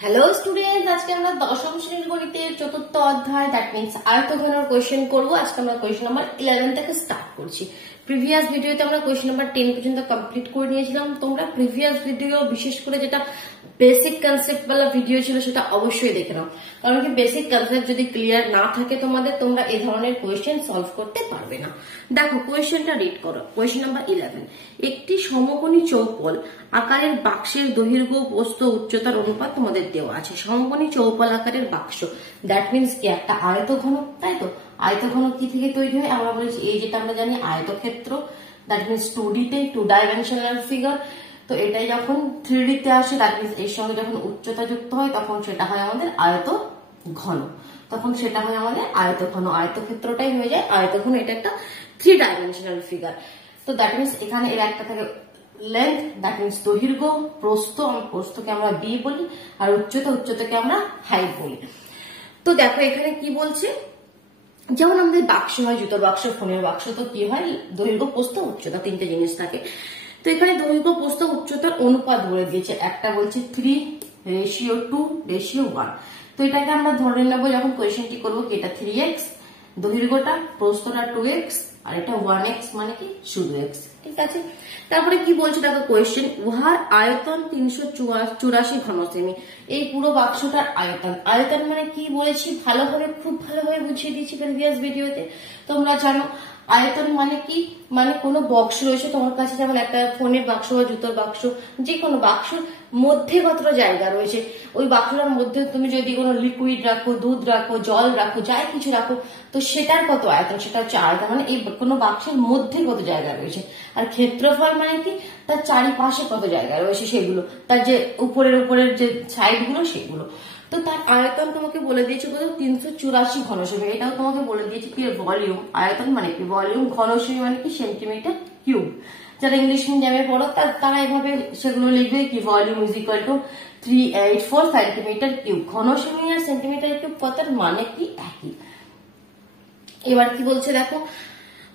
Hello student, আজকে আমরা দশম শ্রেণীর গণিতের চতুর্থ অধ্যায় দ্যাট মিন্স আয়তঘনের কোয়েশ্চেন করব। আজকে আমরা কোয়েশ্চেন নাম্বার 11 থেকে স্টার্ট করছি। প্রিভিয়াস ভিডিওতে আমরা কোয়েশ্চেন নাম্বার 10 পর্যন্ত কমপ্লিট করে নিয়েছিলাম। তোমরা প্রিভিয়াস ভিডিও বিশেষ করে যেটা বেসিক কনসেপ্ট वाला ভিডিও ছিল সেটা অবশ্যই দেখে নাও, কারণ কি বেসিক কনসেপ্ট যদি ক্লিয়ার না থাকে তোমাদের, তোমরা এই ধরনের কোয়েশ্চেন সলভ করতে পারবে না। দেখো কোয়েশ্চেনটা রিড করো। কোয়েশ্চেন নাম্বার 11, একটি সমকোণী চৌপল আকারের বাক্সের দৈর্ঘ্য, প্রস্থ, উচ্চতার অনুপাত তোমাদের দেওয়া আছে। সমকোণী চৌপল আকারের বাক্স দ্যাট মিন্স কি একটা আয়তঘন, তাই তো? আয়তঘন কি থেকে তৈরি হয় আমরা বলেছি, এই যেটা আমরা জানি আয়তক্ষেত্র, দ্যাট মিন্স 2D তে 2 ডাইমেনশনাল ফিগার। তো এটাই যখন 3D তে আসে দ্যাট মিন্স এর সঙ্গে যখন উচ্চতা যুক্ত হয় তখন সেটা হয় আমাদের আয়ত ঘন, তখন সেটা হয় আমাদের আয়তঘন। আয়তক্ষেত্রটাই হয়ে যায় আয়তঘন। এটা একটা 3 ডাইমেনশনাল ফিগার। তো দ্যাট মিন্স এখানে এর একটা থাকে লেন্থ, দ্যাট মিন্স দৈর্ঘ্য, প্রস্থ, প্রস্থকে আমরা বি বলি, আর উচ্চতাকে আমরা হাইট বলি। তো দেখো এখানে কি বলছে, যেমন আমাদের বাক্স হয়, জুতোর বাক্স, ফোনের বাক্স, তো কি হয় দৈর্ঘ্য, প্রস্থ, উচ্চতা তিনটে জিনিস থাকে। তো এখানে দৈর্ঘ্য, প্রস্থ, উচ্চতার অনুপাত বলে দিয়েছে। একটা বলছে 3:2:1। তো এটাকে আমরা ধরে নেবো যখন কোয়েশ্চেনটি করবো কি এটা 3x, দৈর্ঘ্যটা, প্রস্থটা 2x, আর এটা 1x মানে কি শুধু x, ঠিক আছে? তারপরে কি বলছে দেখো কোয়েশ্চেন, উহার আয়তন 384 ঘন সেমি। এই পুরো বাক্সটার আয়তন, আয়তন মানে কি বলেছি ভালোভাবে, খুব ভালোভাবে বুঝিয়ে দিয়েছি প্রিভিয়াস ভিডিওতে। তোমরা জানো আয়তন মানে কি, মানে কোনো বক্স রয়েছে তোমার কাছে, যেমন একটা ফোনের বাক্স বা জুতোর বাক্স, যে কোনো বাক্সর মধ্যে কতটা জায়গা রয়েছে, ওই বাক্সটার মধ্যে তুমি যদি কোনো লিকুইড রাখো, দুধ রাখো, জল রাখো, যাই কিছু রাখো, তো সেটার কত আয়তন, সেটা হচ্ছে আয়তন। মানে এই কোনো বাক্সের মধ্যে কত জায়গা রয়েছে। আর ক্ষেত্রফল মানে কি তার চারিপাশে কত জায়গা রয়েছে সেগুলো, তার যে উপরের যে সাইড গুলো সেগুলো। তো তার আয়তন তোমাকে বলে দিয়েছে কত, 384 ঘন সেমি। এটাও তোমাকে বলে দিয়েছে কি ভলিউম। আয়তন মানে কি ভলিউম, ঘন সেমি মানে কি সেন্টিমিটার কিউব। যারা ইংলিশ মিডিয়ামে পড়ো তারা এভাবে সেগুলো লিখবে কি volume is equal two 384 centimetre cube. ঘন সেমি আর সেন্টিমিটার কিউব কতার মানে কি একই। এবার কি বলছে দেখো,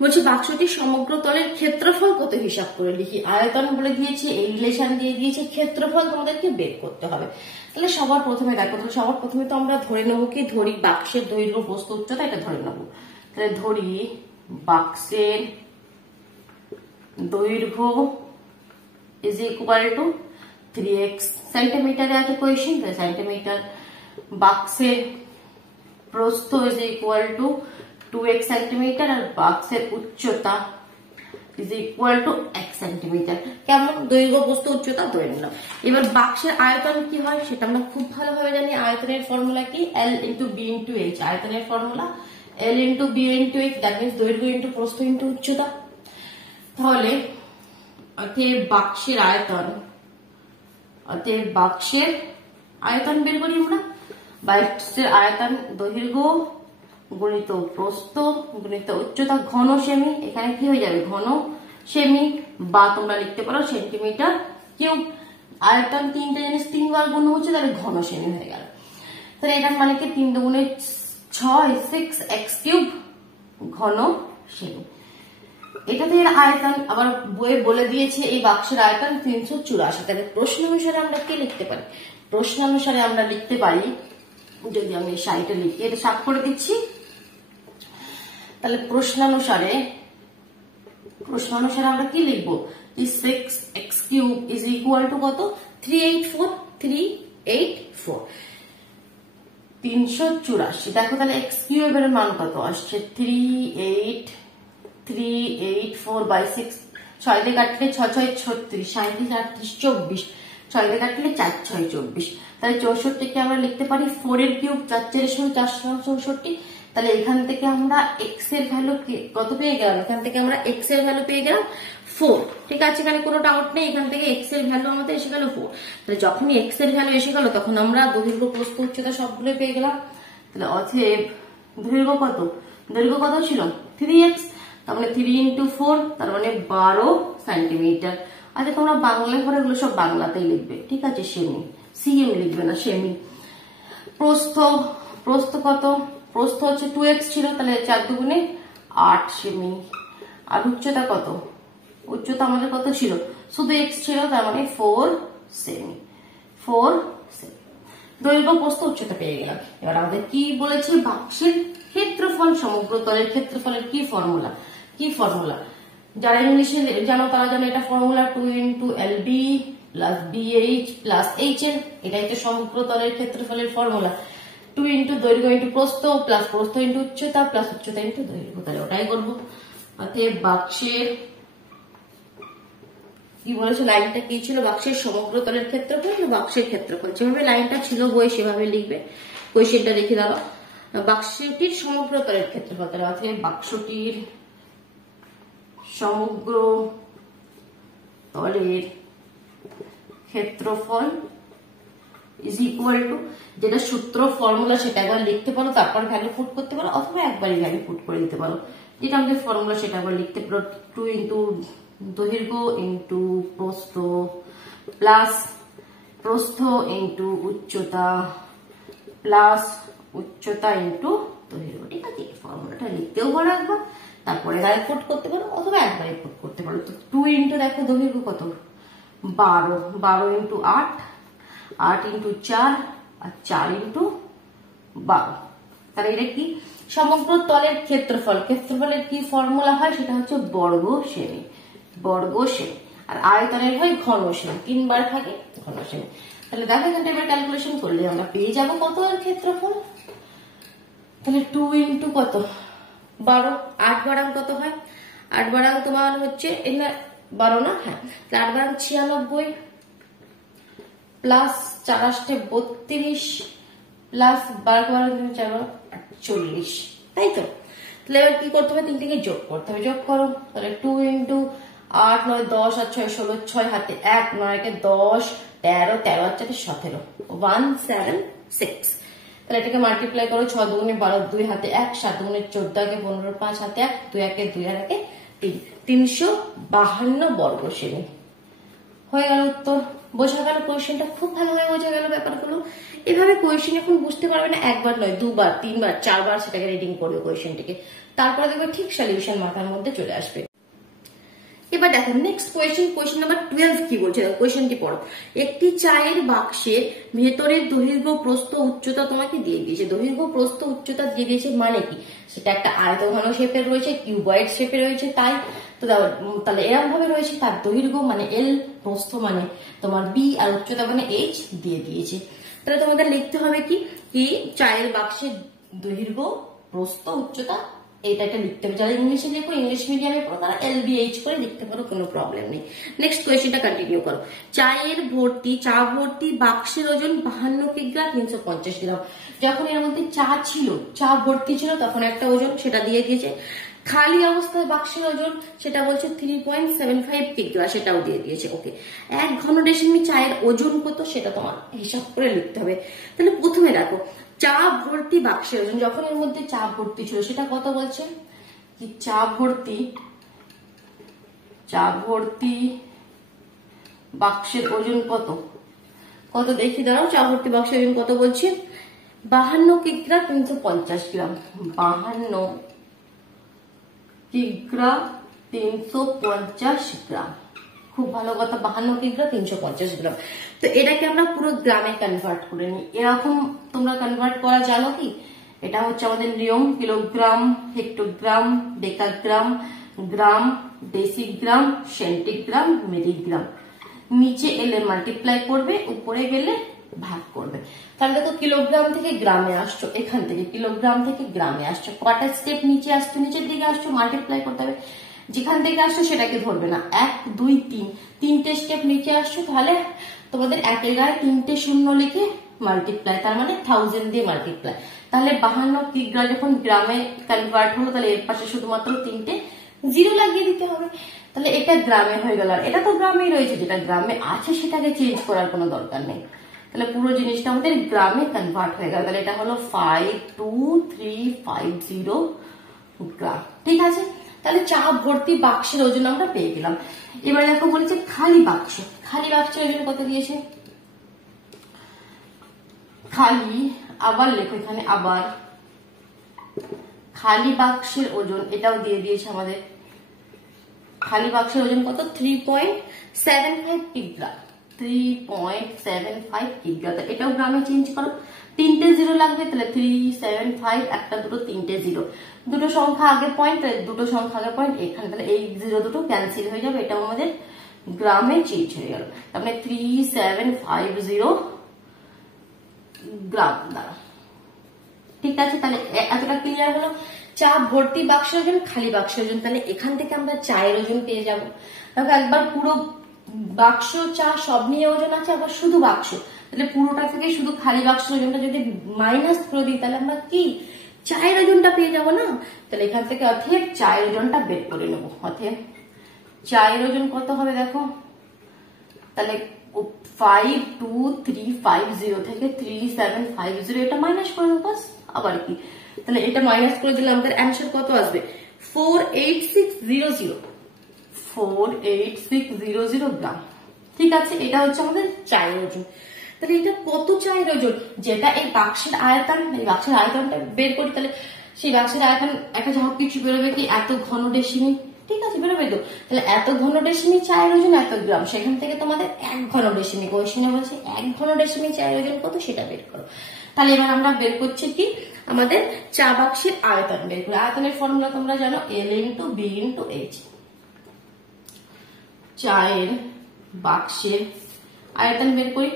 বলছি বাক্সটির সমগ্র তলের ক্ষেত্রফল কত হিসাব করে লিখি। আয়তন বলে দিয়েছে, এই রিলেশন দিয়ে দিয়েছে, ক্ষেত্রফল তোমাদেরকে বের করতে হবে। তাহলে সবার প্রথমে দেখো, তাহলে সবার প্রথমে তো আমরা ধরে নেবো কি, ধরি বাক্সের দৈর্ঘ্য, প্রস্থ, উচ্চতা, এটা ধরে নেবো। তাহলে ধরি বাক্সের দৈর্ঘ্য ইজ ইকুয়াল টু 3x, সেন্টিমিটারে আছে কোয়েশ্চেন, সেন্টিমিটার। বাক্সের প্রস্থ is equal to 2x centimetre, আর বাক্সের উচ্চতা is equal to x centimetre. কেমন দৈর্ঘ্য, প্রস্থ, উচ্চতা ধরে নিলাম। এবার বাক্সের আয়তন কি হয় সেটা আমরা খুব ভালোভাবে জানি। আয়তনের ফর্মুলা কি, L into B into H. আয়তনের formula L into B into H, that means দৈর্ঘ্য ইন্টু প্রস্থ ইন্টু উচ্চতা। তাহলে বাক্সের আয়তন বের করি আমরা। বাক্সের আয়তন দৈর্ঘ্য গুণিত প্রস্থ গুণিত উচ্চতা, ঘন সেমি। এখানে কি হয়ে যাবে ঘন সেমি, বা তোমরা লিখতে পারো সেন্টিমিটার কিউব। আয়তন তিনটে জিনিস 3 বার গুণ হচ্ছে, তাহলে ঘন সেমি হয়ে গেল। তাহলে এটার মানে কি 3 দুগুণে 6, 6x কিউব ঘন সেমি। এটাতে এর আয়তন আবার বইয়ে বলে দিয়েছে এই বাক্সের আয়তন 384। তাহলে প্রশ্ন অনুসারে আমরা কি লিখতে পারি, প্রশ্ন অনুসারে আমরা লিখতে পারি, যদি আমি সাইডে লিখি, এটা সাফ করে দিচ্ছি। তাহলে প্রশ্নানুসারে আমরা কি লিখবো, 6x cube is equal two কত, 384। 384। দেখো তাহলে x কিউবের মান কত আসছে, 384/6। 6 দিয়ে কাটলে 6 6 36, 37 38 24, 6 দিয়ে কাটলে 4 6 24। তাহলে 64 কে আমরা লিখতে পারি 4 এর কিউব, 4 4 64। তাহলে এখান থেকে আমরা x এর ভ্যালু কত পেয়ে গেলাম, এখান থেকে আমরা x এর ভ্যালু পেয়ে গেলাম 4। ঠিক আছে, এখানে কোনো ডাউট নেই, এখান থেকে x এর ভ্যালু আমাদের এসে গেল 4। তাহলে যখনই x এর ভ্যালু এসে গেল তখন আমরা দৈর্ঘ্য, প্রস্থ, উচ্চতা সবগুলো পেয়ে গেলাম। তাহলে অতএব দৈর্ঘ্য কত ছিল 3x, তার মানে 3 ইন্টু 4, তার মানে 12 সেন্টিমিটার। আচ্ছা তোমরা বাংলায় পড়ে এগুলো সব বাংলাতেই লিখবে, ঠিক আছে, সিএম লিখবে না, সেমি। প্রস্থ কত, প্রস্থ হচ্ছে 2x ছিল, তাহলে 4 দুগুণে 8 সেমি। আর উচ্চতা কত, উচ্চতা আমাদের কত ছিল, শুধু x ছিল, তার মানে 4 সেমি। দৈর্ঘ্য প্রস্থ উচ্চতা পেয়ে গেলাম। এবার আমাদের কি বলেছে, বাক্সের ক্ষেত্রফল সমগ্র তলের ক্ষেত্রফলের কি ফর্মুলা যারা ইংলিশে জানো তারা জানো, এটা formula 2 × LB plus BH plus HL, এটাই তো সমগ্র তলের ক্ষেত্রফলের ফর্মুলা। 2 × দৈর্ঘ্য × প্রস্থ প্লাস প্রস্থ × উচ্চতা প্লাস উচ্চতা × দৈর্ঘ্য, তাহলে ওটাই করবো। অতএব বাক্সের কি বলেছে, লাইনটা কি ছিল, বাক্সের সমগ্র তলের ক্ষেত্রফল, বাক্সের ক্ষেত্রফল, যেভাবে লাইনটা ছিল বই সেভাবে লিখবে, কোয়েশ্চেনটা রেখে দাও। বাক্সটির সমগ্র তলের ক্ষেত্রফল, তাহলে অতএব বাক্সটির সমগ্র তলের ক্ষেত্রফল ইজ ইকুয়াল টু, যেটা সূত্র ফর্মুলা সেটা একবার লিখতে পারো, তারপর ভ্যালু পুট করতে পারো, অথবা একবারই ভ্যালু পুট করে দিতে পারো। যেটা আমাদের ফর্মুলা সেটা একবার লিখতে পারো, 2 × দৈর্ঘ্য × প্রস্থ প্লাস প্রস্থ × উচ্চতা প্লাস উচ্চতা × দৈর্ঘ্য। ঠিক আছে, এই ফর্মুলাটা লিখতেও পারো একবার, তারপরে ভ্যালু পুট করতে পারো, অথবা একবারই পুট করতে পারো। তো 2 × দেখো দৈর্ঘ্য কত, 12, 12 × 8, 8 × 4 আর 4 × 12, তাহলে এটা কি সমগ্র তলের ক্ষেত্রফল। ক্ষেত্রফলের কি ফর্মুলা হয়, সেটা হচ্ছে বর্গ সেমি, আর আয়তনের হয় ঘন সেমি, 3 বার থাকে ঘন সেমি। তাহলে দেখো এখানটা এবার ক্যালকুলেশন করলে আমরা পেয়ে যাবো কত এর ক্ষেত্রফল। তাহলে 2 × কত 12, 8 বারাং কত হয়, 8 বারাং তোমার হচ্ছে 12 না, হ্যাঁ, 8 বারাং 96 প্লাস 4 × 32 প্লাস 12 40, তাই তো। তাহলে এবার কি করতে হবে, 3 থেকে যোগ করতে হবে, যোগ করো। তাহলে 2 × 8, 9, 10 আর 6, 16, 6 হাতে 1, 9 × 10, 13, 13 আর 4, 17, 176। তাহলে এটাকে মাল্টিপ্লাই করো, 6 × 2 = 12, 2 হাতে 1, 7 × 14 = 15, 5 হাতে 1, 2 × 2 আর 1 3, 352 বর্গ সেমি হয়ে গেল উত্তর। বোঝা গেল কোয়েশ্চেনটা, খুব ভালোভাবে বোঝা গেল ব্যাপারগুলো। এভাবে কোয়েশ্চেন এখন বুঝতে পারবে না, একবার নয়, 2 বার 3 বার 4 বার সেটাকে রিডিং করবে কোয়েশ্চেনটিকে, তারপরে দেখবে ঠিক সলিউশন মাথার মধ্যে চলে আসবে। এবার দেখো নেক্সট কোয়েশ্চেন নাম্বার 12 কি বলছে, কোয়েশ্চেনটি পড়ো। একটি চায়ের বাক্সের ভেতরের দৈর্ঘ্য প্রস্থ উচ্চতা তোমাকে দিয়ে দিয়েছে, দৈর্ঘ্য প্রস্থ উচ্চতা দিয়ে দিয়েছে মানে কি, সেটা একটা আয়তঘন শেপের রয়েছে, কিউবয়েড শেপে রয়েছে, তাই তো তাহলে এরকম ভাবে রয়েছে, তার দৈর্ঘ্য মানে L, প্রস্থ মানে তোমার B আর উচ্চতা মানে H দিয়ে দিয়েছে। তাহলে তোমাদের লিখতে হবে কি চায়ের বাক্সের দৈর্ঘ্য প্রস্থ উচ্চতা, এটা লিখতে হবে। যারা ইংলিশে লেখো, ইংলিশ মিডিয়ামে পড়ো, তারা LBH করে লিখতে পারো, কোনো প্রবলেম নেই। নেক্সট কোয়েশ্চেনটা কন্টিনিউ করো। চা ভর্তি বাক্সের ওজন 52 কিগ্রা 350 গ্রাম। যখন এর মধ্যে চা ভর্তি ছিল তখন একটা ওজন সেটা দিয়ে দিয়েছে, খালি অবস্থায় বাক্সের ওজন সেটা বলছে 3.75 কিগ্রা, সেটাও দিয়ে দিয়েছে। ওকে, 1 ঘন ডেসিমি চায়ের ওজন কত সেটা তোমার হিসাব করে লিখতে হবে। তাহলে প্রথমে দেখো চা ভর্তি বাক্সের ওজন, যখন এর মধ্যে চা ভর্তি ছিল সেটা কত বলছে, কি চা ভর্তি বাক্সের ওজন কত দেখি দাঁড়াও, চা ভর্তি বাক্সের ওজন কত বলছে, 52 কিগ্রা 350 গ্রাম, 52 কিগ্রা 350 গ্রাম। খুব ভালো কথা, 52 কিগ্রা 350 গ্রাম। তো এটাকে আমরা পুরো গ্রামে কনভার্ট করে নিই। এরকম তোমরা কনভার্ট করা জানো কি, এটা হচ্ছে আমাদের নিয়ম, কিলোগ্রাম, হেক্টোগ্রাম, ডেকাগ্রাম, গ্রাম, ডেসিগ্রাম, সেন্টিগ্রাম, মিলিগ্রাম। নিচে এলে মাল্টিপ্লাই করবে, উপরে গেলে ভাগ করবে। তাহলে দেখো কিলোগ্রাম থেকে গ্রামে আসছো, এখান থেকে কিলোগ্রাম থেকে গ্রামে আসছো, কটা স্টেপ নিচে আসছো, নিচের দিকে আসছো, মাল্টিপ্লাই করতে হবে। যেখান থেকে আসছো সেটাকে ধরবে না, 1 2 3 তিনটে স্টেপ নিচে আসছো, তাহলে তোমাদের একের গায়ে 3টে শূন্য লিখে মাল্টিপ্লাই, তার মানে 1000 দিয়ে মাল্টিপ্লাই। তাহলে 52 কিগ্রা যখন গ্রামে কনভার্ট হলো, তাহলে এর পাশে শুধুমাত্র 3টে জিরো লাগিয়ে দিতে হবে। তাহলে এটা গ্রামে হয়ে গেল, আর এটা তো গ্রামেই রয়েছে, যেটা গ্রামে আছে সেটাকে চেঞ্জ করার কোনো দরকার নেই। তাহলে পুরো জিনিসটা আমাদের গ্রামে কনভার্ট হয়ে গেল। তাহলে এটা হলো 52350 গ্রাম। ঠিক আছে, তাহলে চা ভর্তি বাক্সের ওজন আমরা পেয়ে গেলাম। এবার দেখো বলেছে খালি বাক্সের ওজন কত দিয়েছে, আবার লেখো এখানে, আবার খালি বাক্সের ওজন এটাও দিয়ে দিয়েছে আমাদের। খালি বাক্সের ওজন কত, 3.75 কিগ্রা। 3.75 কেজি। অর্থাৎ এটাও গ্রামে চেঞ্জ করো, 3টে জিরো লাগবে, তাহলে 375, একটা দুটো 3টে জিরো, দুটো সংখ্যা আগে পয়েন্ট, দুটো সংখ্যা আগে পয়েন্ট এখানে, তাহলে এই জিরো দুটো ক্যান্সেল হয়ে যাবে, এটাও আমাদের গ্রামে চেঞ্জ হয়ে গেল। তারপরে 3750 গ্রাম দ্বারা। ঠিক আছে, তাহলে এতটা ক্লিয়ার হলো। চা ভর্তি বাক্সের ওজন, খালি বাক্সের ওজন, তাহলে এখান থেকে আমরা চায়ের ওজন পেয়ে যাবো। দেখো একবার পুরো বাক্স চা সব নিয়ে ওজন আছে, আবার শুধু বাক্স, তাহলে পুরোটা থেকে শুধু খালি বাক্সের ওজনটা যদি মাইনাস করে দিই, তাহলে আমরা কি চায়ের ওজনটা পেয়ে যাবো না? তাহলে এখান থেকে অতএব চায়ের ওজনটা বের করে নেবো। অতএব চায়ের ওজন কত হবে দেখো, তাহলে 52350 থেকে 3750 এটা মাইনাস করে নেবো, বাস। আবার কি, তাহলে এটা মাইনাস করে দিলে আমাদের অ্যান্সার কত আসবে? 48600, 48600 গ্রাম। ঠিক আছে, এটা হচ্ছে আমাদের চায়ের ওজন। তাহলে এটা কত চায়ের ওজন, যেটা এই বাক্সের আয়তন, এই বাক্সের আয়তনটা বের করি, তাহলে সেই বাক্সের আয়তন একটা যা কিছু বেরোবে কি, এত ঘন ডেসিমি। ঠিক আছে, বেরোবে তো, তাহলে এত ঘন ডেসিমি চায়ের ওজন এত গ্রাম, সেখান থেকে তোমাদের 1 ঘন ডেসিমি, কোয়েশ্চেনে বলছে 1 ঘন ডেসিমি চায়ের ওজন কত সেটা বের করো। তাহলে এবার আমরা বের করছি কি, আমাদের চা বাক্সের আয়তন বের করি। আয়তনের ফর্মুলা তোমরা জানো, L × B × H। চায়ের বাক্সের আয়তন বের করি।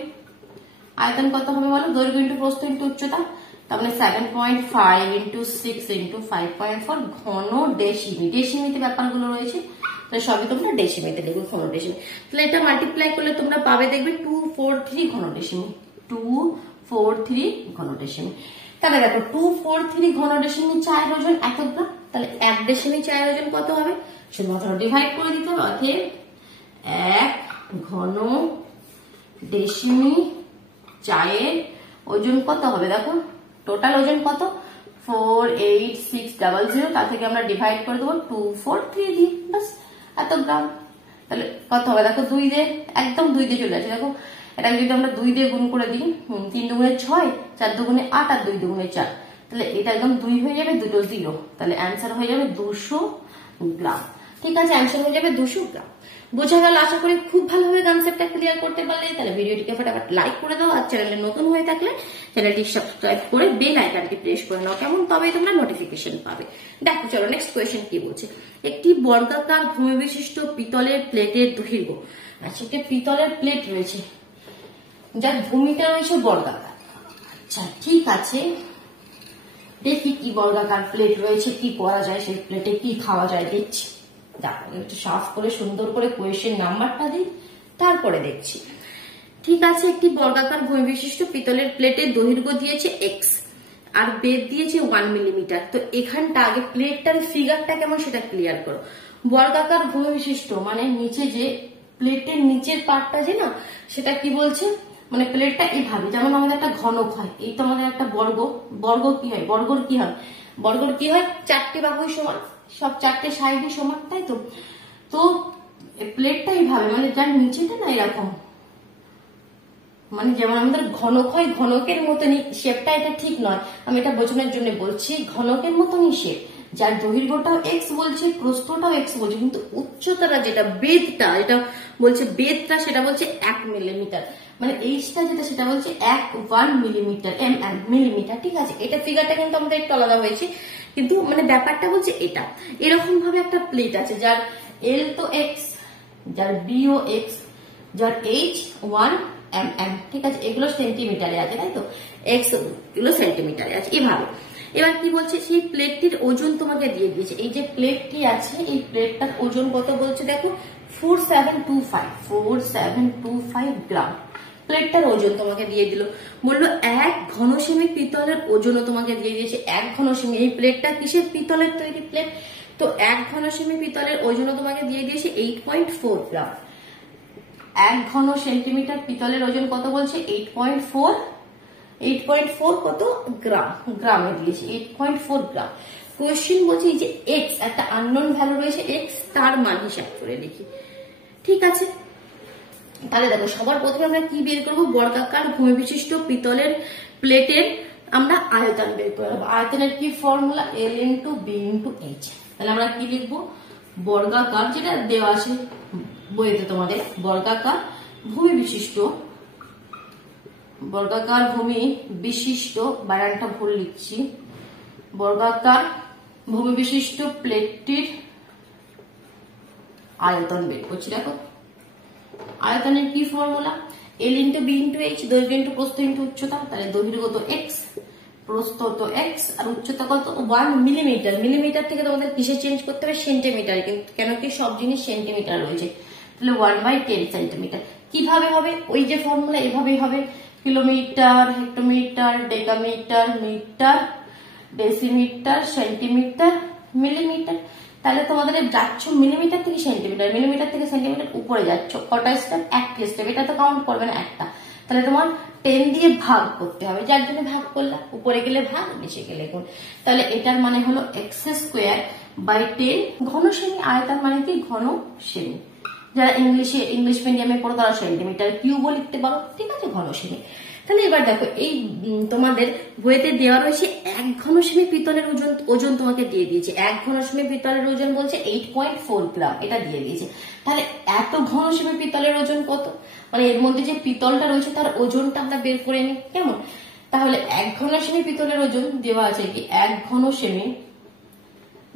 আয়তন কত হবে বলো, দৈর্ঘ্য ইন্টু প্রস্থ ইন্টু উচ্চতা, তাহলে 7.5 × 6 × 5.4 ঘন ডেসিমি। ডেসিমিতে ব্যাপারগুলো রয়েছে, তাহলে সবই তোমরা ডেসিমিতে লিখবে, ঘন ডেসিমি। তাহলে এটা মাল্টিপ্লাই করলে তোমরা পাবে দেখবে 243 ঘন ডেসিমি, 243 ঘন ডেসিমি। তাহলে দেখো 243 ঘন ডেসিমি চায়ের ওজন এত গ্রাম, তাহলে 1 ডেসিমি চায়ের ওজন কত হবে, শুধুমাত্র ডিভাইড করে দিতে হবে। অতএব 1 ঘন ডেসিমি চায়ের ওজন কত হবে, দেখো টোটাল ওজন কত, 48600, তার থেকে আমরা ডিভাইড করে দেবো 243 দিয়ে, বাস এত গ্রাম। তাহলে কত হবে দেখো, 2 দিয়ে একদম 2 দিয়ে চলে আসে। দেখো এটা যদি আমরা 2 দিয়ে গুণ করে দিই, 3 দুগুণে 6, 4 দুগুণে 8, আর 2 দুগুণে 4, তাহলে এটা একদম 2 হয়ে যাবে, দুটো 0, তাহলে অ্যান্সার হয়ে যাবে 200 গ্রাম। ঠিক আছে, অ্যান্সার হয়ে যাবে 200 গ্রাম। বোঝা গেল? আশা করি খুব ভালোভাবে কনসেপ্টটা ক্লিয়ার করতে পারলে। তাহলে ভিডিওটিকে ফটাফট লাইক করে দাও, আর চ্যানেলে নতুন হয়ে থাকলে চ্যানেলটি সাবস্ক্রাইব করে বেল আইকনটি প্রেস করে নাও, কেমন, তবেই তোমরা নোটিফিকেশন পাবে। দেখো চলো নেক্সট কোয়েশ্চেন কি বলছে। একটি বর্গাকার ভূমি বিশিষ্ট পিতলের প্লেটের দৈর্ঘ্য, আচ্ছা একটা পিতলের প্লেট রয়েছে যার ভূমিটা রয়েছে বর্গাকার। আচ্ছা ঠিক আছে, দেখি কি বর্গাকার প্লেট রয়েছে, কি করা যায় সেই প্লেটে, কি খাওয়া যায় দেখছি। দেখো একটু সাফ করে সুন্দর করে কোয়েশ্চেন নাম্বারটা দিই, তারপরে দেখছি। ঠিক আছে, একটি বর্গাকার ভূমি বিশিষ্ট পিতলের প্লেটের দৈর্ঘ্য দিয়েছে x আর বেধ দিয়েছে 1 মিলিমিটার। তো এখানটা আগে প্লেটটার ফিগারটা কেমন সেটা ক্লিয়ার করো। বর্গাকার ভূমি বিশিষ্ট মানে নিচে যে প্লেটের নিচের পার্টটা যে না, সেটা কি বলছে, মানে প্লেটটা এইভাবে, যেমন আমাদের একটা ঘনক হয়, এই তো আমাদের একটা বর্গ, বর্গ কি হয়, বর্গর কি হয়, বর্গর কি হয়, 4টে বাহুই সমান, সব 4টে সাইডই সমান, তাই তো। তো প্লেটটা এইভাবে, মানে যার নিচেটা না এরকম, মানে যেমন আমাদের ঘনক হয়, ঘনকের মতনই শেপটা, এটা ঠিক নয়, আমি এটা বোঝানোর জন্য বলছি, ঘনকের মতনই শেপ, যার দৈর্ঘ্যটাও এক্স বলছে, প্রস্থটাও এক্স বলছে, কিন্তু উচ্চতাটা যেটা বেধটা, এটা বলছে বেধটা, সেটা বলছে 1 মিলিমিটার, মানে এইচটা যেটা সেটা বলছে 1 মিলিমিটার, মিলিমিটার। ঠিক আছে, এটা ফিগারটা কিন্তু আমাদের একটু আলাদা হয়েছে, কিন্তু মানে ব্যাপারটা বলছে এটা। এরকম ভাবে একটা প্লেট আছে যার এল তো এক্স, যার বি ও এক্স, যার এইচ 1 mm। ঠিক আছে, এগুলো সেন্টিমিটারে আছে, তাই তো, এক্স এগুলো সেন্টিমিটারে আছে এভাবে। এবার কি বলছে, সেই প্লেটটির ওজন তোমাকে দিয়ে দিয়েছে, এই যে প্লেটটি আছে এই প্লেটটার ওজন কত বলছে দেখো, 4725 গ্রাম প্লেটটার ওজন তোমাকে দিয়ে দিল। বললো 1 ঘন সেমি পিতলের ওজনও তোমাকে দিয়ে দিয়েছে, 1 ঘন সেমি, এই প্লেটটা কিসের, পিতলের তৈরি প্লেট, তো 1 ঘন সেমি পিতলের ওজনও তোমাকে দিয়ে দিয়েছে 8.4 গ্রাম। 1 ঘন সেন্টিমিটার পিতলের ওজন কত বলছে, 8.4 কত গ্রাম, গ্রামে দিয়েছে 8.4 গ্রাম। কোয়েশ্চেন বলছে এই যে এক্স, একটা আননোন ভ্যালু রয়েছে এক্স, তার মান হিসাব করে লিখি। ঠিক আছে, তাহলে দেখো সবার প্রথমে আমরা কি বের করবো, বর্গাকার ভূমি বিশিষ্ট পিতলের প্লেটের আমরা আয়তন বের করবো। আয়তনের কি ফর্মুলা, L × B × H। তাহলে আমরা কি লিখবো, বর্গাকার, যেটা দেওয়া আছে বইতে তোমাদের, বর্গাকার ভূমি বিশিষ্ট, বর্গাকার ভূমি বিশিষ্ট, বানানটা ভুল লিখছি, বর্গাকার ভূমি বিশিষ্ট প্লেটটির আয়তন বের করছি। দেখো আয়তনের কি formula, L into B into H, দৈর্ঘ্য ইন্টু প্রস্থ ইন্টু উচ্চতা। তাহলে দৈর্ঘ্য কত x, প্রস্থ তো x, আর উচ্চতা কত 1 মিলিমিটার। মিলিমিটার থেকে তোমাদের কিসে চেঞ্জ করতে হবে, সেন্টিমিটার, কিন্তু কেন কি সব জিনিস সেন্টিমিটার রয়েছে। তাহলে 1/10 সেন্টিমিটার। কিভাবে হবে, ওই যে ফর্মুলা এভাবেই হবে, kilometre, hectometre, decametre, metre, decimetre, centimetre, millimetre. তাহলে তোমাদের যাচ্ছ মিলিমিটার থেকে সেন্টিমিটার, মিলিমিটার থেকে সেন্টিমিটার উপরে যাচ্ছ, কটা স্টেপ, একটা স্টেপ, এটা তো কাউন্ট করবে না একটা। তাহলে তোমার 10 দিয়ে ভাগ করতে হবে, যার জন্য ভাগ করলাম, উপরে গেলে ভাগ, নিচে গেলে গুণ। তাহলে এটার মানে হলো x²/10 ঘন সেমি। আয়তন মানে কি, ঘন সেমি। যারা ইংলিশ মিডিয়ামে পড়ো তারা সেন্টিমিটার কিউবও লিখতে পারো, ঠিক আছে, ঘন সেমি। তাহলে এবার দেখো এই তোমাদের বইতে দেওয়া রয়েছে 1 ঘন সেমি পিতলের ওজন তোমাকে দিয়ে দিয়েছে। 1 ঘন সেমি পিতলের ওজন বলছে 8.4 গ্রাম, এটা দিয়ে দিয়েছে। তাহলে এত ঘন সেমি পিতলের ওজন কত, মানে এর মধ্যে যে পিতলটা রয়েছে তার ওজনটা আমরা বের করে নিই, কেমন। তাহলে 1 ঘন সেমি পিতলের ওজন দেওয়া আছে কি, 1 ঘন সেমি,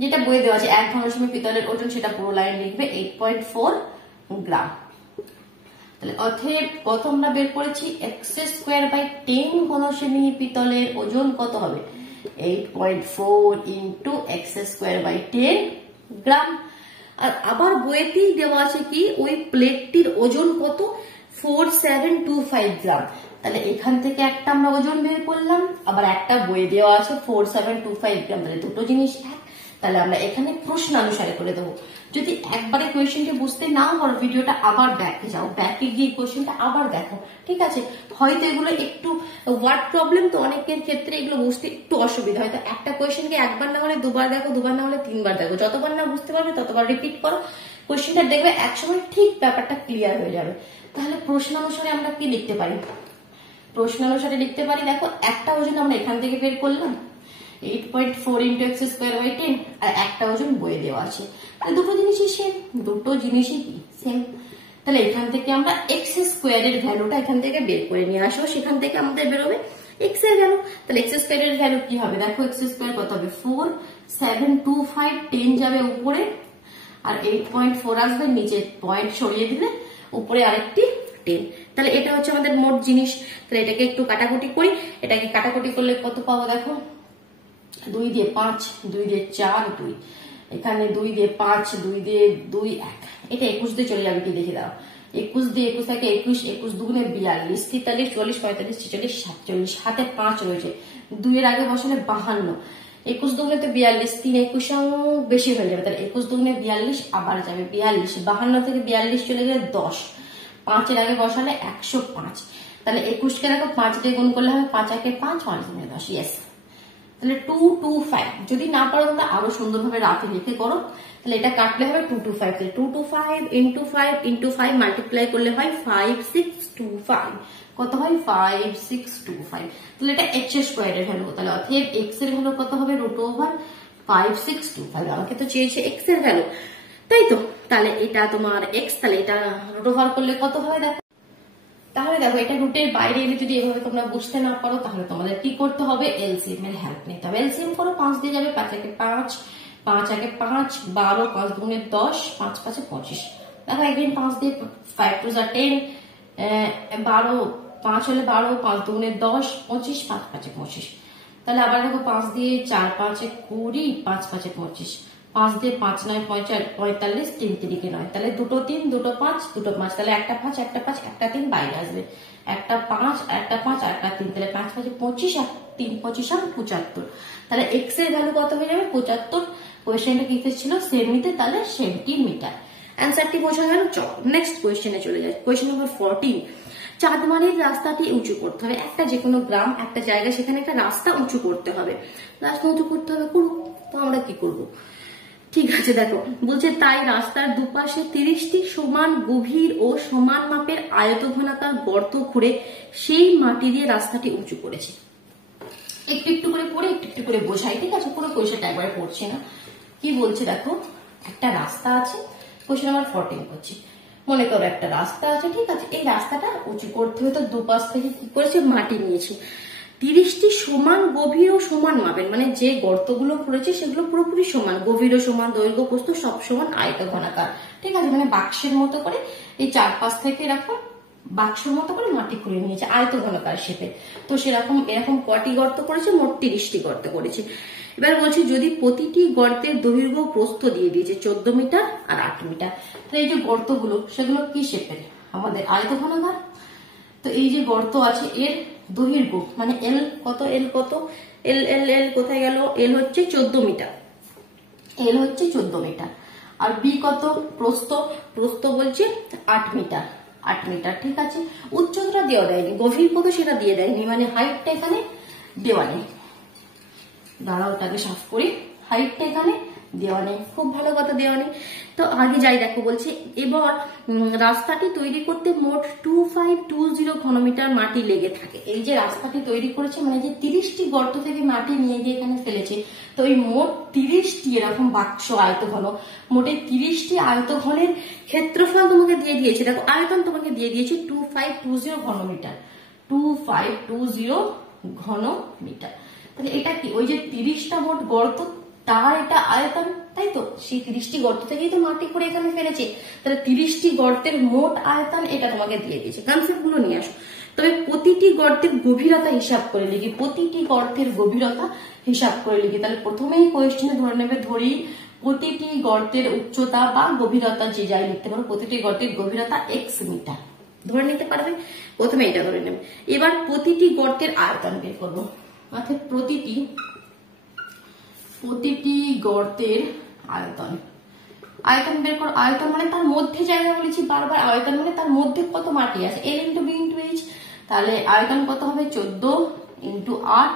যেটা বইয়ে দেওয়া আছে 1 ঘন সেমি পিতলের ওজন, সেটা পুরো লাইন লিখবে 8.4 গ্রাম। তাহলে অতএব কত আমরা বের করেছি, x²/10 ঘন সেমি পিতলের ওজন কত হবে, 8.4 ইন্টু x²/10 গ্রাম। আর আবার বইয়েতেই দেওয়া আছে কি, ওই প্লেটটির ওজন কত, 4725 গ্রাম। তাহলে এখান থেকে একটা আমরা ওজন বের করলাম, আবার একটা বইয়ে দেওয়া আছে 4725 গ্রাম, তাহলে দুটো জিনিস এক। তাহলে আমরা এখানে প্রশ্ন অনুসারে করে দেবো। যদি একবারে কোয়েশ্চেনটা বুঝতে না পারো, ভিডিওটা আবার ব্যাকে যাও, ব্যাকে গিয়ে কোয়েশ্চেনটা আবার দেখো, ঠিক আছে। হয়তো এগুলো একটু ওয়ার্ড প্রবলেম, তো অনেকের ক্ষেত্রে এগুলো বুঝতে একটু অসুবিধা হয়। তো একটা কোয়েশ্চেনকে একবার না হলে দুবার দেখো, দুবার না হলে 3বার দেখো, যতবার না বুঝতে পারবে ততবার রিপিট করো, কোয়েশ্চেনটা দেখবে একসময় ঠিক ব্যাপারটা ক্লিয়ার হয়ে যাবে। তাহলে প্রশ্ন অনুসারে আমরা কি লিখতে পারি, প্রশ্ন অনুসারে লিখতে পারি, দেখো একটা ওজন আমরা এখান থেকে বের করলাম 8.4 ইন্টু x²/10, আর একটা ওজন বইয়ে দেওয়া আছে। দুটো জিনিসই সেম, দুটো জিনিসই কি সেম। তাহলে এখান থেকে আমরা x² এর ভ্যালুটা এখান থেকে বের করে নিয়ে আসবো, সেখান থেকে আমাদের বেরোবে x এর ভ্যালু। তাহলে x² এর ভ্যালু কি হবে, দেখো x² কত হবে, 4725, 10 যাবে উপরে আর 8.4 আসবে নিচে, পয়েন্ট সরিয়ে দিলে উপরে আরেকটি 10। তাহলে এটা হচ্ছে আমাদের মোট জিনিস। তাহলে এটাকে একটু কাটাকুটি করি, এটাকে কাটাকুটি করলে কত পাবো, দেখো 2 দিয়ে 5, 2 দিয়ে 4, 2, এখানে 2 দিয়ে 5, 2 দিয়ে 2, 1, এটা 21 দিয়ে চলে যাবে কি দেখে দাও, 21 দিয়ে 21 থাকে 21, 21 দুগুণে 42, 43, 44, 45, 46, 47, হাতে 5 রয়েছে, 2 এর আগে বসালে 52, 21 দুগুণে তো 42, 3 21 বেশি হয়ে যাবে, তাহলে 21 দুগুণে 42 আবার যাবে 42, 52 থেকে 42 চলে গেলে 10, 5 এর আগে বসালে 105, তাহলে 21 কে দেখো 5 দিয়ে গুণ করলে হবে 5 একে 5, 5 দুগুণে 10, ইয়েস। তাহলে 225, যদি না পারো তোমরা আরো সুন্দরভাবে রাতে লিখে করো, তাহলে এটা কাটলে হবে 225, তাহলে 225 ইন্টু 5 ইন্টু 5 মাল্টিপ্লাই করলে হয় 5625, কত হয় 5625। তাহলে এটা x² এর ভ্যালু, তাহলে অতএব x এর ভ্যালু কত হবে, √5625। আমাকে তো চেয়েছে x এর ভ্যালু, তাই তো। তাহলে এটা তোমার x, তাহলে এটা √ওভার করলে কত হবে দেখো। তাহলে দেখো এটা রুটের বাইরে এলে যদি এভাবে তোমরা বুঝতে না পারো, তাহলে তোমাদের কি করতে হবে, এলসিএম এর হেল্প নিতে হবে। এলসিএম করো, 5 দিয়ে যাবে, 5 একে 5, 5 একে 5, 12, 5 দুগুণে 10, 5 5 25, দেখো একদিন 5 দিয়ে 5 2 যা 10, 12, 5 হলে 12, 5 দুগুণে 10, 25, 5 5 25। তাহলে আবার দেখো 5 দিয়ে 4 5 20, 5 5 25, 5 দিয়ে 5 9 45, 3 3 9, তাহলে 2 3 2 5 2 5, তাহলে একটা 5 একটা 5 একটা 3 বাইরে আসবে, একটা 5 একটা 5 একটা 3, তাহলে 5 5 25 আর 3 25 75। তাহলে x এর ভ্যালু কত হয়ে যাবে, 75। কোয়েশ্চেনটা কিসে ছিল, সেমিতে, তাহলে সেন্টিমিটার। অ্যান্সারটি বোঝা গেল। নেক্সট কোয়েশ্চেনে চলে যায়। কোয়েশ্চেন নাম্বার 14, চাঁদমারির রাস্তাটি উঁচু করতে হবে। একটা যে কোনো গ্রাম, একটা জায়গা, সেখানে একটা রাস্তা উঁচু করতে হবে, রাস্তা উঁচু করতে হবে, করুক। তো আমরা কি করবো, ঠিক আছে। দেখো বলছে তাই রাস্তার দুপাশে 30টি সমান গভীর ও সমান মাপের আয়তঘনাকার গর্ত খুঁড়ে সেই মাটি দিয়ে রাস্তাটি উঁচু করেছে। একটু একটু করে পড়ে একটু একটু করে বোঝাই, ঠিক আছে, পুরো কোয়েশ্চেনটা একবারে পড়ছি না। কি বলছে দেখো, একটা রাস্তা আছে, কোয়েশ্চেন নাম্বার 14 করছি। মনে করো একটা রাস্তা আছে, ঠিক আছে, এই রাস্তাটা উঁচু করতে হয়তো দুপাশ থেকে কি করেছে, মাটি নিয়েছে। 30টি সমান গভীর ও সমান মাপেন, মানে যে গর্তগুলো করেছে সেগুলো পুরোপুরি সমান, গভীর ও সমান, দৈর্ঘ্য প্রস্থ সব সমান, আয়ত ঘনাকার, ঠিক আছে, মানে বাক্সের মতো করে এই চারপাশ থেকে এরকম বাক্সের মতো করে মাটি খুঁড়ে নিয়েছে আয়ত ঘনকার শেপে। তো সেরকম এরকম কটি গর্ত করেছে, মোট 30টি গর্ত করেছে। এবার বলছি যদি প্রতিটি গর্তের দৈর্ঘ্য প্রস্থ দিয়ে দিয়েছে 14 মিটার আর 8 মিটার, তো এই যে গর্তগুলো সেগুলো কি শেপের, আমাদের আয়ত ঘনকার। তো এই যে গর্ত আছে এর দৈর্ঘ্য মানে এল কত, এল কত, এল এল এল কোথায় গেল, এল হচ্ছে 14 মিটার, এল হচ্ছে 14 মিটার। আর বি কত, প্রস্থ, প্রস্থ বলছে 8 মিটার, 8 মিটার, ঠিক আছে। উচ্চতা দেওয়া দেয়নি, গভীর কত সেটা দিয়ে দেয়নি, মানে হাইটটা এখানে দেওয়া নেই। দাঁড়াও ওটাকে সাফ করি, হাইটটা এখানে দেওয়া নেই, খুব ভালো কথা, দেওয়া নেই। তো আগে যাই দেখো বলছে এবার রাস্তাটি তৈরি করতে মোট 2520 ঘনমিটার মাটি লেগে থাকে। এই যে রাস্তাটি তৈরি করেছে মানে যে 30টি গর্ত থেকে মাটি নিয়ে গিয়ে এখানে ফেলেছে, তো এই মোট 30টি এরকম বাক্স আয়ত ঘন, মোটে 30টি আয়ত ঘনের ক্ষেত্রফল তোমাকে দিয়ে দিয়েছে, দেখো আয়তন তোমাকে দিয়ে দিয়েছে 2520 ঘনমিটার, 2520 ঘনমিটার। তাহলে এটা কি, ওই যে 30টা মোট গর্ত তার এটা আয়তন, তাই তো, সেই 30টি গর্ত থেকেই তো মাটি করে এখানে ফেলেছে, তাহলে 30টি গর্তের মোট আয়তন এটা তোমাকে দিয়ে দিয়েছে। কনসেপ্ট গুলো নিয়ে আসো। তবে প্রতিটি গর্তের গভীরতা হিসাব করে লিখি, প্রতিটি গর্তের গভীরতা হিসাব করে লিখি। তাহলে প্রথমেই কোয়েশ্চেনে ধরে নেবে, ধরি প্রতিটি গর্তের উচ্চতা বা গভীরতা যে যাই লিখতে পারো, প্রতিটি গর্তের গভীরতা x মিটার ধরে নিতে পারবে, প্রথমে এটা ধরে নেবে। এবার প্রতিটি গর্তের আয়তন বের করবো, অর্থাৎ প্রতিটি গর্তের আয়তন, আয়তন বের করো। আয়তন মানে তার মধ্যে জায়গা বলেছি বারবার, আয়তন মানে তার মধ্যে কত মাটি আছে, L into B into H. তাহলে আয়তন কত হবে, 14 ইন্টু 8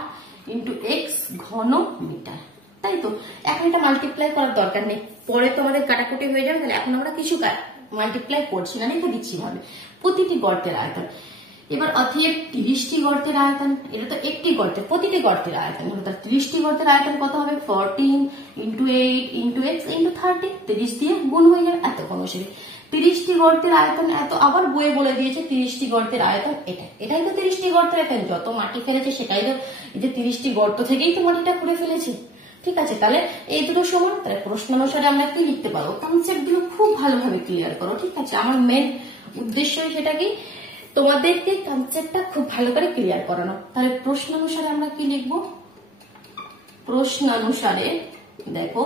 ইন্টু এক্স ঘন মিটার, তাই তো। এখন এটা মাল্টিপ্লাই করার দরকার নেই, পরে তো আমাদের কাটাকুটি হয়ে যাবে, তাহলে এখন আমরা কিছু মাল্টিপ্লাই করছি না, লিখে দিচ্ছি ভাবে প্রতিটি গর্তের আয়তন। এবার অতএব 30টি গর্তের আয়তন, এটা তো একটি গর্তে, প্রতিটি গর্তের আয়তন, 30টি গর্তের আয়তন কত হবে, 14 ইন্টু 8 ইন্টু এক্স ইন্টু 30, 30 দিয়ে গুণ হয়ে যাবে, এত কোন অসুবিধা। 30টি গর্তের আয়তন এত, আবার বইয়ে বলে দিয়েছে 30টি গর্তের আয়তন এটা, এটাই তো 30টি গর্তের আয়তন, যত মাটি ফেলেছে সেটাই তো, এই যে 30টি গর্ত থেকেই তো মাটিটা করে ফেলেছে, ঠিক আছে। তাহলে এই দুটো সমান, তাহলে প্রশ্ন অনুসারে আমরা কি লিখতে পারবো, কনসেপ্ট গুলো খুব ভালোভাবে ক্লিয়ার করো, ঠিক আছে। আমার মেন উদ্দেশ্য সেটা কি, তোমাদেরকে কনসেপ্টটা খুব ভালো করে ক্লিয়ার করানো। তাহলে প্রশ্ন অনুসারে আমরা কি লিখবো, প্রশ্ন অনুসারে দেখো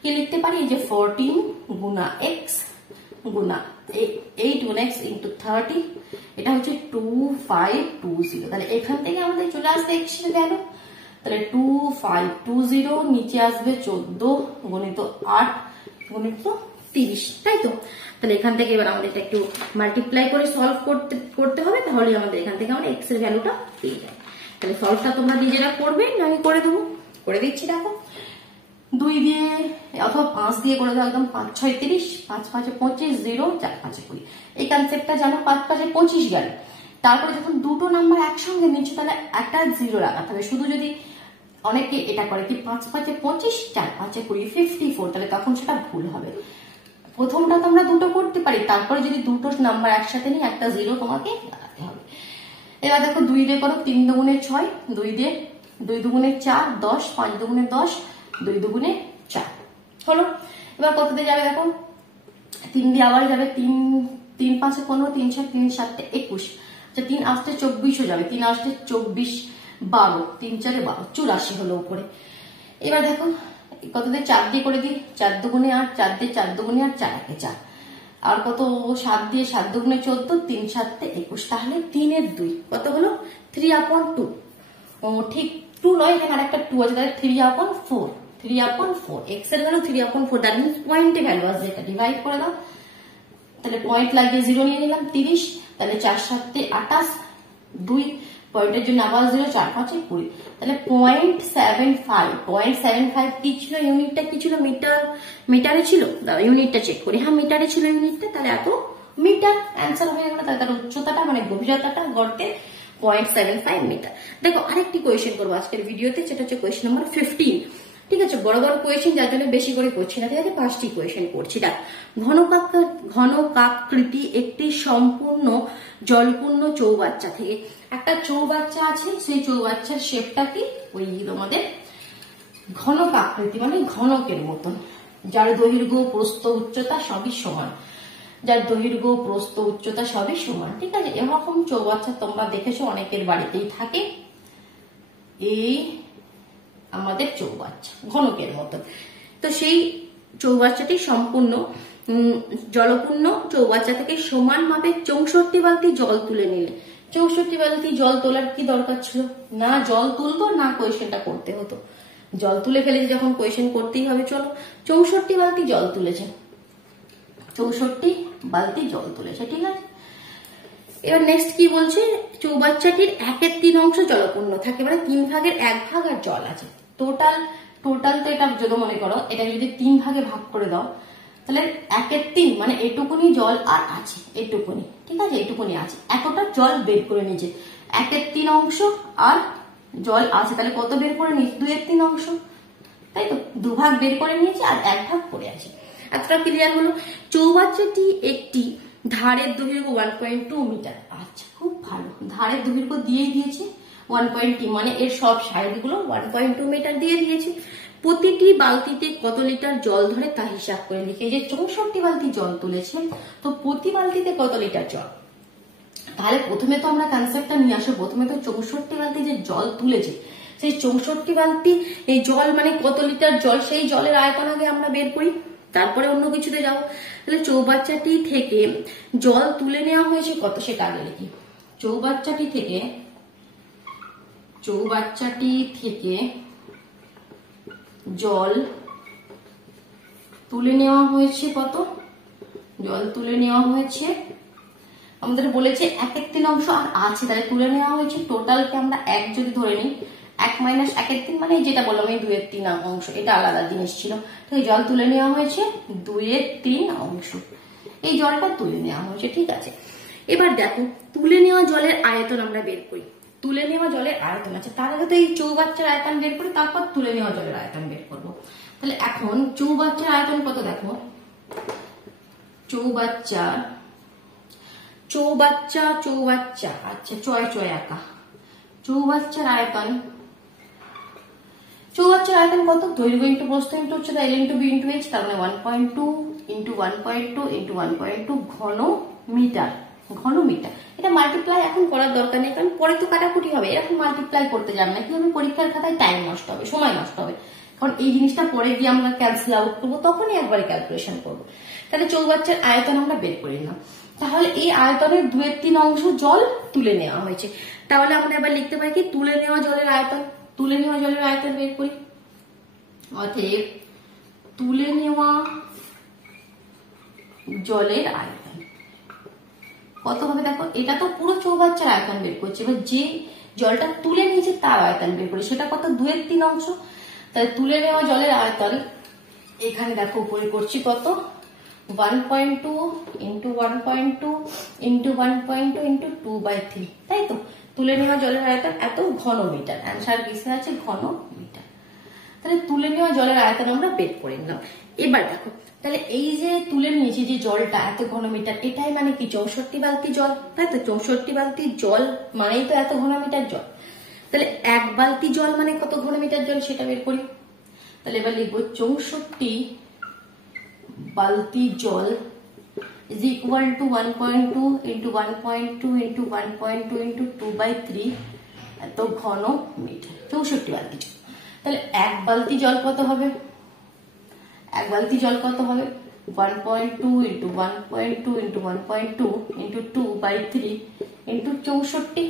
কি লিখতে পারি, যে 14 গুণা এক্স গুণা 8 গুণা এক্স ইন্টু 30, এটা হচ্ছে 2520। তাহলে এখান থেকে আমাদের চলে আসবে এক্স এর ভ্যালু, তাহলে 2520 নিচে আসবে 14 গুণিত 8 গুণিত 30, তাই তো। তাহলে এখান থেকে এবার আমাদের একটু মাল্টিপ্লাই করে সলভ করতে হবে, তাহলে আমাদের এখান থেকে আমরা এক্স এর ভ্যালুটা পেয়ে যাই। তাহলে সলভটা তোমরা নিজেরা করবে, না আমি করে দেবো, করে দিচ্ছি। দেখো 2 দিয়ে অথবা 5 দিয়ে করে দাও, একদম 5 6 30, 5 5 25, 0 4 5 20। এই কনসেপ্টটা জানো, 5 5 25 গেল। তারপরে যখন দুটো নাম্বার একসঙ্গে নিচ্ছ তাহলে একটা 0 লাগাতে হবে। শুধু যদি অনেকে এটা করে কি 5 5 25, 4 5 20, 54, তাহলে তখন সেটা ভুল হবে। প্রথমটা তো আমরা দুটো করতে পারি, তারপরে যদি দুটো নাম্বার একসাথে নিই একটা 0 তোমাকে লাগাতে হবে। এবার দেখো 2 দিয়ে করো, 3 দুগুণে 6, 2 দিয়ে 2 দুগুণে 4, 10, 5 দুগুণে 10, 2 দুগুণে 4 হলো। এবার কত দিয়ে যাবে দেখো, 3 দিয়ে আবার যাবে, 3 3 5 15, 3 6 3 7 21, আচ্ছা 3 আসতে 24 যাবে, 3 আসতে 24 12, 3 4 12, 84 হলো উপরে। এবার দেখো কত দিয়ে 4 দিয়ে করে দিই, 4 দুগুণে 8, 4 দিয়ে 4 দুগুণে 8, 4 একে 4, আর কত 7 দিয়ে 7 দুগুণে 14, 3 7 21, তাহলে 3 এর 2 কত হলো 3/2। ও ঠিক 2 নয়, এখানে আরেকটা 2 আছে, তাহলে 3/4, 3/4, এক্স এর ভ্যালু 3/4, দ্যাট মিন্স পয়েন্টে ভ্যালু আসবে, এটা ডিভাইড করে দাও। তাহলে পয়েন্ট লাগিয়ে 0 নিয়ে নিলাম 30, তাহলে 4 7 28, 2 পয়েন্টের জন্য আবার 0, 4 5 20, তাহলে 0.75 কি ছিল, ইউনিটটা কি ছিল, মিটারে ছিল, ইউনিটটা চেক করি, হ্যাঁ মিটারে ছিল ইউনিটটা, তাহলে এত মিটার অ্যান্সার হয়ে গেল। তাহলে তার উচ্চতাটা মানে গভীরতাটা গর্তে 0.75 মিটার। দেখো আরেকটি কোয়েশ্চেন করবো আজকের ভিডিওতে, সেটা হচ্ছে কোয়েশ্চেন নাম্বার 15। ঠিক আছে, বড় বড় কোয়েশ্চেন যার জন্য বেশি করে করছি না, ঠিক আছে, 5টি কোয়েশ্চেন করছি। দেখ, ঘনকাকৃতি একটি সম্পূর্ণ জলপূর্ণ চৌবাচ্চা থেকে, একটা চৌবাচ্চা আছে, সেই চৌবাচ্চার শেপটা কি, ওই আমাদের ঘনকাকৃতি মানে ঘনকের মতন, যার দৈর্ঘ্য প্রস্থ উচ্চতা সবই সমান, যার দৈর্ঘ্য প্রস্থ উচ্চতা সবই সমান। ঠিক আছে, এরকম চৌবাচ্চা তোমরা দেখেছো অনেকের বাড়িতেই থাকে। এই আমাদের চৌবাচ্চা ঘনকের মতন, তো সেই চৌবাচ্চাটি সম্পূর্ণ জলপূর্ণ চৌবাচ্চা থেকে সমানভাবে 64 বালতি জল তুলে নিলে। 64 বালতি জল তোলার কি দরকার ছিল? না জল তুলবো না কোয়েশ্চেনটা করতে হতো, জল তুলে ফেলেছে যখন কোয়েশ্চেন করতেই হবে। চলো, 64 বালতি জল তুলেছে, 64 বালতি জল তুলেছে, ঠিক আছে। এবার নেক্সট কি বলছে, চৌবাচ্চাটির 1/3 অংশ জলপূর্ণ থাকে, মানে 3 ভাগের 1 ভাগ আর জল আছে। টোটাল তো এটা যদি মনে করো, এটাকে যদি 3 ভাগে ভাগ করে দাও, তাহলে 1/3 মানে এটুকুনি জল আর আছে, এটুকুনি, ঠিক আছে, এটুকুনি আছে, এতটা জল বের করে নিয়েছে। 1/3 অংশ আর জল আছে, তাহলে কত বের করে নিয়েছে? 2/3 অংশ, তাই তো, 2 ভাগ বের করে নিয়েছে আর 1 ভাগ পড়ে আছে। এতটা ক্লিয়ার হলো। চৌবাচ্চাটি একটি ধারের দৈর্ঘ্য 1.2 মিটার। আচ্ছা, খুব ভালো, ধারের দৈর্ঘ্য দিয়ে দিয়েছে 1.2, মানে এর সব সাইডগুলো 1.2 মিটার দিয়ে দিয়েছে। প্রতিটি বালতিতে কত লিটার জল ধরে তা হিসাব করে লিখে, যে 64 বালতি জল তুলেছে, তো প্রতি বালতিতে কত লিটার জল। তাহলে প্রথমে তো আমরা কনসেপ্টটা নিয়ে আসবো, প্রথমে তো 64 বালতি যে জল তুলেছে, সেই 64 বালতি এই জল মানে কত লিটার জল, সেই জলের আয়তন আগে আমরা বের করি, তারপরে অন্য কিছুতে যাবো। তাহলে চৌবাচ্চাটি থেকে জল তুলে নেওয়া হয়েছে কত, সেটা আগে লিখি। চৌবাচ্চাটি থেকে জল তুলে নেওয়া হয়েছে কত, জল তুলে নেওয়া হয়েছে আমাদের বলেছে 1/3 অংশ আর আছে, তাহলে তুলে নেওয়া হয়েছে টোটালকে আমরা 1 যদি ধরে নিই, 1 মাইনাস 1/3 মানে যেটা বললাম এই 2/3 অংশ, এটা আলাদা জিনিস ছিল। তো এই জল তুলে নেওয়া হয়েছে 2/3 অংশ, এই জলটা তুলে নেওয়া হয়েছে, ঠিক আছে। এবার দেখো, তুলে নেওয়া জলের আয়তন আমরা বের করি, তুলে নেওয়া জলের আয়তন আছে, তার আগে তো এই চৌবাচ্চার আয়তন বের করি, তারপর তুলে নেওয়া জলের আয়তন বের করবো। তাহলে এখন চৌবাচ্চার আয়তন কত, দেখো, চৌবাচ্চা, আচ্ছা চয় আঁকা, চৌবাচ্চার আয়তন কত, দৈর্ঘ্য ইন্টু প্রস্থ ইন্টু উচ্চতা, L into B into H, তার মানে 1.2 ইন্টু 1.2 ইন্টু 1.2 ঘন মিটার। এটা মাল্টিপ্লাই এখন করার দরকার নেই, কারণ পরে তো কাটাকুটি হবে, এখন মাল্টিপ্লাই করতে যাবে না, কি হবে, পরীক্ষার খাতায় টাইম নষ্ট হবে, সময় নষ্ট হবে, কারণ এই জিনিসটা পরে গিয়ে আমরা ক্যান্সেল আউট করবো, তখনই একবারে ক্যালকুলেশন করবো। তাহলে চৌবাচ্চার আয়তন আমরা বের করে নিলাম, তাহলে এই আয়তনের 2/3 অংশ জল তুলে নেওয়া হয়েছে। তাহলে আমরা এবার লিখতে পারি কি, তুলে নেওয়া জলের আয়তন বের করি। অতএব তুলে নেওয়া জলের আয়তন কত হবে, দেখো এটা তো পুরো চৌবাচ্চার আয়তন বের করছে, এবার যে জলটা তুলে নিয়েছে তার আয়তন বের করি, সেটা কত, 2/3 অংশ। তাহলে তুলে নেওয়া জলের আয়তন এখানে দেখো উপরে করছি কত, 1.2 ইন্টু 1.2 ইন্টু 1.2 ইন্টু 2/3, তাই তো। তুলে নেওয়া জলের আয়তন এত ঘন মিটার, অ্যান্সার কিসে আছে, ঘন মিটার। তাহলে তুলে নেওয়া জলের আয়তন আমরা বের করে নিলাম। এবার দেখো, তাহলে এই যে তুলে নিয়েছি যে জলটা এত ঘন মিটার, এটাই মানে কি 64 বালতি জল, তাই তো, 64 বালতি জল মানেই তো এত ঘন মিটার জল। তাহলে 1 বালতি জল মানে কত ঘন মিটার জল, সেটা বের করি। তাহলে এবার লিখবো 64 বালতি জল is equal to 1.2 into 1.2 into 1.2 into 2/3 এত ঘন মিটার, 64 বালতি জল। তাহলে 1 বালতি জল কত হবে, 1.2 into 1.2 into 1.2 into 2/3 into 64,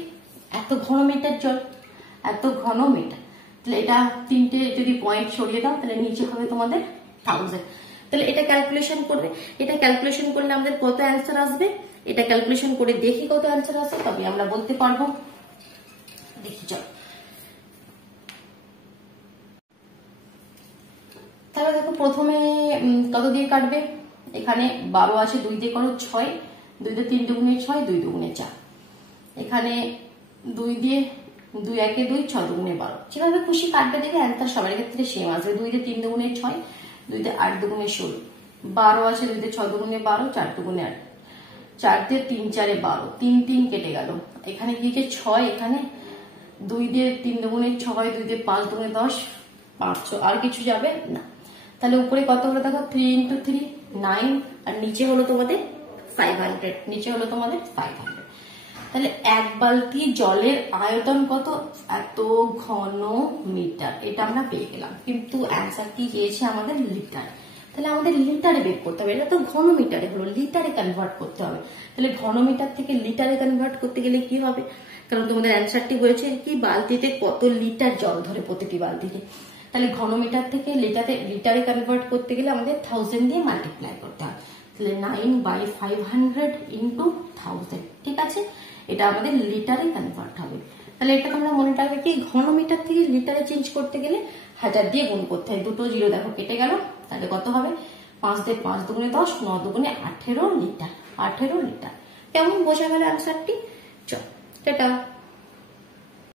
এত ঘন মিটার জল, এত ঘন মিটার। তাহলে এটা 3টে যদি পয়েন্ট সরিয়ে দাও, তাহলে নিচে হবে তোমাদের 1000। তাহলে এটা ক্যালকুলেশন করলে আমাদের কত অ্যান্সার আসবে, এটা ক্যালকুলেশন করে দেখি কত অ্যান্সার আসে, তবে আমরা বলতে পারবো। দেখি চলো, তাহলে দেখো প্রথমে কত দিয়ে কাটবে, এখানে 12 আছে, 2 দিয়ে করো 6, 2 দিয়ে 3 দুগুণে 6, 2 দুগুণে 4, এখানে 2 দিয়ে 2 একে 2, 6 দুগুণে 12। যেভাবে খুশি কাটবে দেখে অ্যান্সার সবার ক্ষেত্রে সেম আসবে। 2 দিয়ে 3 দুগুণে 6, 2 দিয়ে 8 দুগুণে 16, 12 আছে, 2 দিয়ে 6 দুগুণে 12, 4 দুগুণে 8, 4 দিয়ে 3 4 12, 3 3 কেটে গেল। এখানে কি যে 6, এখানে 2 দিয়ে 3 দুগুণে 6, 2 দিয়ে 5 দুগুণে 10, 500, আর কিছু যাবে না। তাহলে উপরে কত হলো দেখো, 3 into 3 9, আর নিচে হলো তোমাদের 500, নিচে হলো তোমাদের 500। তাহলে 1 বালতি জলের আয়তন কত, এত ঘন মিটার, এটা আমরা পেয়ে গেলাম। কিন্তু অ্যান্সার কি চেয়েছে আমাদের লিটার। তাহলে আমাদের লিটারে বের করতে হবে, এটা তো ঘন মিটারে হলো, লিটারে কনভার্ট করতে হবে। তাহলে ঘন মিটার থেকে লিটারে কনভার্ট করতে গেলে কি হবে, কারণ তোমাদের অ্যান্সারটি বলেছে কি বালতিতে কত লিটার জল ধরে প্রতিটি বালতিতে। তাহলে ঘনমিটার থেকে লিটারে কনভার্ট করতে গেলে আমাদের 1000 দিয়ে মাল্টিপ্লাই করতে হবে। তাহলে 9/500 ইন্টু 1000, ঠিক আছে, এটা আমাদের লিটারে কনভার্ট হবে। তাহলে এটা তোমরা মনে রাখবে কি ঘনমিটার থেকে লিটারে চেঞ্জ করতে গেলে 1000 দিয়ে গুণ করতে হয়। দুটো জিরো দেখো কেটে গেল, তাহলে কত হবে, 5 দিয়ে 5 দুগুণে 10, 9 দুগুণে 18 লিটার, 18 লিটার। কেমন বোঝা গেল অ্যান্সারটি? চল টাটা।